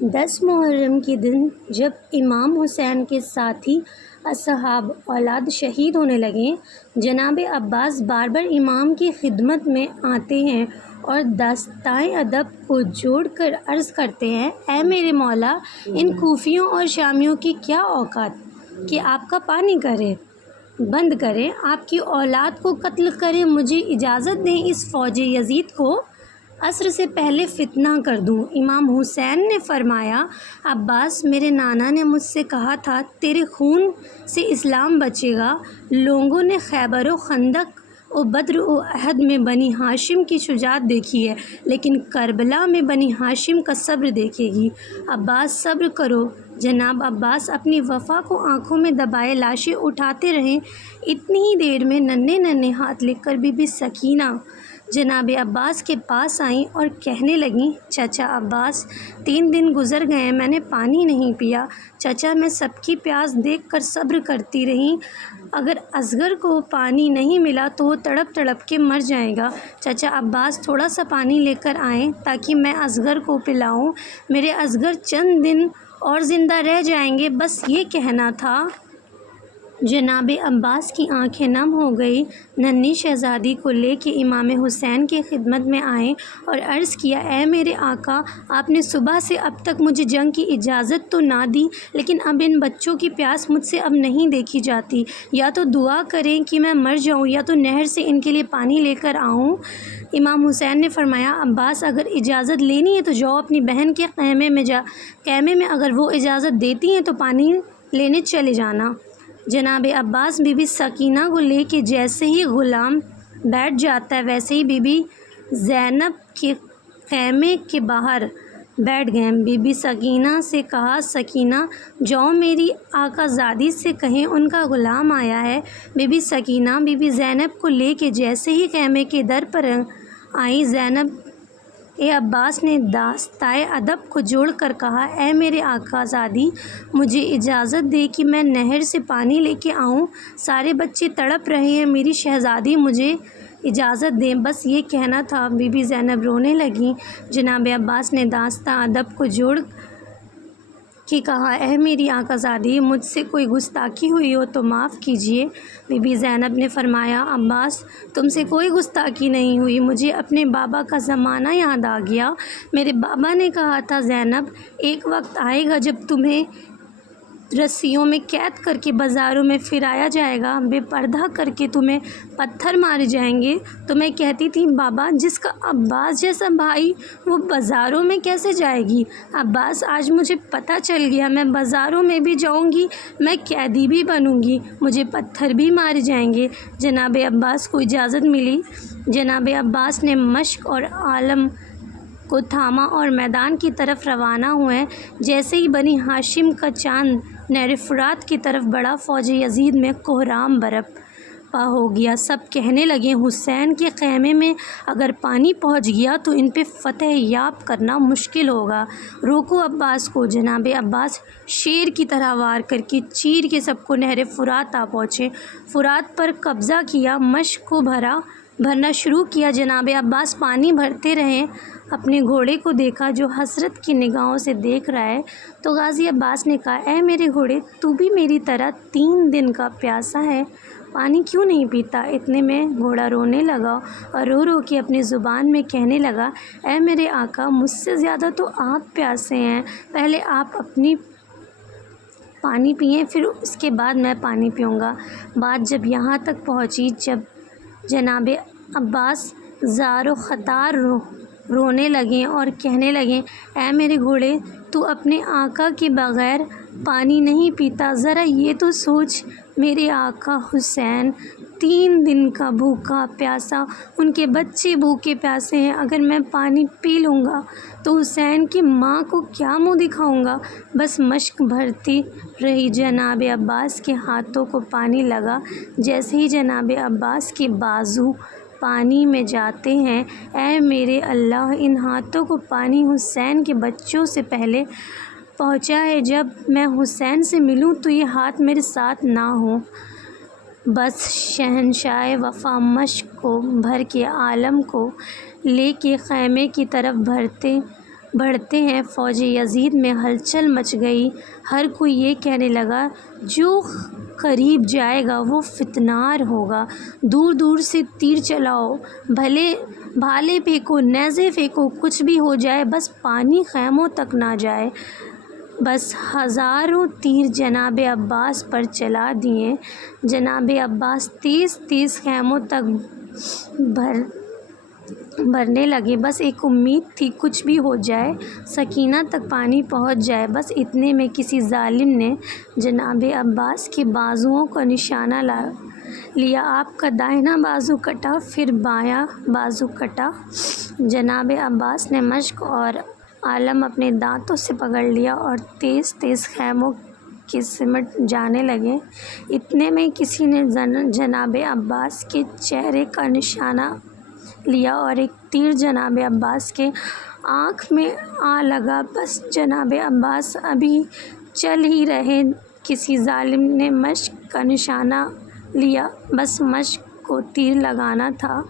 10 محرم کے دن جب امام حسین کے ساتھی اصحاب اولاد شہید ہونے لگے، جناب عباس بار بار امام کی خدمت میں آتے ہیں اور داستان ادب کو جوڑ کر عرض کرتے ہیں: اے میرے مولا، ان کوفیوں اور شامیوں کی کیا اوقات کہ آپ کا پانی کریں، بند کریں، آپ کی اولاد کو قتل کریں، مجھے اجازت دیں اس فوج یزید کو عصر سے پہلے فتنہ کر دوں۔ امام حسین نے فرمایا: عباس، میرے نانا نے مجھ سے کہا تھا تیرے خون سے اسلام بچے گا۔ لوگوں نے خیبر و خندق و بدر و احد میں بنی ہاشم کی شجاعت دیکھی ہے، لیکن کربلا میں بنی ہاشم کا صبر دیکھے گی۔ عباس، صبر کرو۔ جناب عباس اپنی وفا کو آنکھوں میں دبائے لاشیں اٹھاتے رہے۔ اتنی ہی دیر میں ننھے ننھے ہاتھ لے کر بی بی سکینہ جناب عباس کے پاس آئیں اور کہنے لگیں: چچا عباس، 3 دن گزر گئے، میں نے پانی نہیں پیا۔ چچا، میں سب کی پیاس دیکھ کر صبر کرتی رہی۔ اگر اصغر کو پانی نہیں ملا تو وہ تڑپ تڑپ کے مر جائے گا۔ چچا عباس، تھوڑا سا پانی لے کر آئیں تاکہ میں اصغر کو پلاؤں۔ میرے اصغر چند دن اور زندہ رہ جائیں گے، بس یہ کہنا تھا۔ جناب عباس کی آنکھیں نم ہو گئیں۔ ننھی شہزادی کو لے کے امام حسین کی خدمت میں آئے اور عرض کیا: اے میرے آقا، آپ نے صبح سے اب تک مجھے جنگ کی اجازت تو نہ دی، لیکن اب ان بچوں کی پیاس مجھ سے اب نہیں دیکھی جاتی۔ یا تو دعا کریں کہ میں مر جاؤں یا تو نہر سے ان کے لیے پانی لے کر آؤں۔ امام حسین نے فرمایا: عباس، اگر اجازت لینی ہے تو جاؤ اپنی بہن کے خیمے میں اگر وہ اجازت دیتی ہیں تو پانی لینے چلے جانا۔ جناب عباس بی بی سکینہ کو لے کے جیسے ہی غلام بیٹھ جاتا ہے، ویسے ہی بی بی زینب کے خیمے کے باہر بیٹھ گئے۔ بی بی سکینہ سے کہا: سکینہ، جاؤ میری آقا زادی سے کہیں ان کا غلام آیا ہے۔ بی بی سکینہ بی بی زینب کو لے کے جیسے ہی خیمے کے در پر آئیں، زینب عباس نے داستان ادب کو جوڑ کر کہا: اے میرے آقا زادی، مجھے اجازت دے کہ میں نہر سے پانی لے کے آؤں۔ سارے بچے تڑپ رہے ہیں، میری شہزادی، مجھے اجازت دیں، بس یہ کہنا تھا۔ بی بی زینب رونے لگیں۔ جناب عباس نے داستان ادب کو جوڑ کے کہا: اے میری آقا زادی، مجھ سے کوئی گستاخی ہوئی ہو تو معاف کیجیے۔ بی بی زینب نے فرمایا: عباس، تم سے کوئی گستاخی نہیں ہوئی، مجھے اپنے بابا کا زمانہ یاد آ گیا۔ میرے بابا نے کہا تھا: زینب، ایک وقت آئے گا جب تمہیں رسیوں میں قید کر کے بازاروں میں پھرایا جائے گا، بے پردہ کر کے تمہیں پتھر مارے جائیں گے۔ تو میں کہتی تھی: بابا، جس کا عباس جیسا بھائی وہ بازاروں میں کیسے جائے گی؟ عباس، آج مجھے پتہ چل گیا، میں بازاروں میں بھی جاؤں گی، میں قیدی بھی بنوں گی، مجھے پتھر بھی مارے جائیں گے۔ جناب عباس کو اجازت ملی۔ جناب عباس نے مشق اور عالم کو تھاما اور میدان کی طرف روانہ ہوئے۔ جیسے ہی بنی ہاشم کا چاند نہر فرات کی طرف بڑھا، فوج یزید میں کوہرام برپا ہو گیا۔ سب کہنے لگے: حسین کے خیمے میں اگر پانی پہنچ گیا تو ان پہ فتح یاب کرنا مشکل ہوگا۔ روکو عباس کو۔ جناب عباس شیر کی طرح وار کر کے چیر کے سب کو نہر فرات آ پہنچے۔ فرات پر قبضہ کیا، مشق کو بھرنا شروع کیا۔ جناب عباس پانی بھرتے رہے۔ اپنے گھوڑے کو دیکھا جو حسرت کی نگاہوں سے دیکھ رہا ہے، تو غازی عباس نے کہا: اے میرے گھوڑے، تو بھی میری طرح 3 دن کا پیاسا ہے، پانی کیوں نہیں پیتا؟ اتنے میں گھوڑا رونے لگا اور رو رو کے اپنی زبان میں کہنے لگا: اے میرے آقا، مجھ سے زیادہ تو آپ پیاسے ہیں، پہلے آپ اپنی پانی پئیں، پھر اس کے بعد میں پانی پیوں گا۔ بات جب یہاں تک پہنچی، جب جناب عباس زار و خطار رونے لگے اور کہنے لگے: اے میرے گھوڑے، تو اپنے آقا کے بغیر پانی نہیں پیتا، ذرا یہ تو سوچ، میرے آقا حسین 3 دن کا بھوکا پیاسا، ان کے بچے بھوکے پیاسے ہیں، اگر میں پانی پی لوں گا تو حسین کی ماں کو کیا منہ دکھاؤں گا؟ بس مشق بھرتی رہی۔ جناب عباس کے ہاتھوں کو پانی لگا۔ جیسے ہی جناب عباس کے بازو پانی میں جاتے ہیں، اے میرے اللہ، ان ہاتھوں کو پانی حسین کے بچوں سے پہلے پہنچا ہے، جب میں حسین سے ملوں تو یہ ہاتھ میرے ساتھ نہ ہوں۔ بس شہنشاہ وفا مشق کو بھر کے عالم کو لے کے خیمے کی طرف بڑھتے بڑھتے ہیں فوج یزید میں ہلچل مچ گئی۔ ہر کوئی یہ کہنے لگا جو قریب جائے گا وہ فتنار ہوگا، دور دور سے تیر چلاؤ، بھالے پھینکو، نیزے پھینکو، کچھ بھی ہو جائے بس پانی خیموں تک نہ جائے۔ بس ہزاروں تیر جناب عباس پر چلا دیے۔ جناب عباس تیز تیز خیموں تک بھرنے لگے۔ بس ایک امید تھی کچھ بھی ہو جائے، سکینہ تک پانی پہنچ جائے۔ بس اتنے میں کسی ظالم نے جناب عباس کے بازوؤں کو نشانہ لیا۔ آپ کا داہنا بازو کٹا، پھر بایاں بازو کٹا۔ جناب عباس نے مشک اور عالم اپنے دانتوں سے پکڑ لیا اور تیز تیز خیموں کے سمٹ جانے لگے۔ اتنے میں کسی نے جناب عباس کے چہرے کا نشانہ لیا اور ایک تیر جناب عباس کے آنکھ میں آ لگا۔ بس جناب عباس ابھی چل ہی رہے، کسی ظالم نے مشک کا نشانہ لیا، بس مشک کو تیر لگانا تھا۔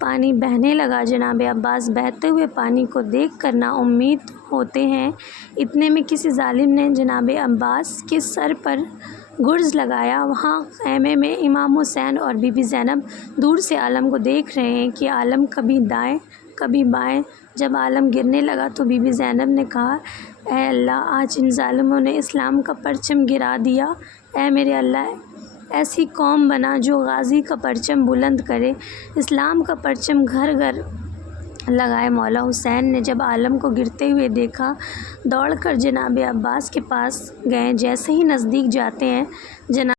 پانی بہنے لگا۔ جناب عباس بہتے ہوئے پانی کو دیکھ کر نا امید ہوتے ہیں۔ اتنے میں کسی ظالم نے جناب عباس کے سر پر گرز لگایا۔ وہاں خیمے میں امام حسین اور بی بی زینب دور سے عالم کو دیکھ رہے ہیں کہ عالم کبھی دائیں کبھی بائیں۔ جب عالم گرنے لگا تو بی بی زینب نے کہا، اے اللہ، آج ان ظالموں نے اسلام کا پرچم گرا دیا۔ اے میرے اللہ، ایسی قوم بنا جو غازی کا پرچم بلند کرے، اسلام کا پرچم گھر گھر لگائے۔ مولا حسین نے جب عالم کو گرتے ہوئے دیکھا، دوڑ کر جناب عباس کے پاس گئے۔ جیسے ہی نزدیک جاتے ہیں، جناب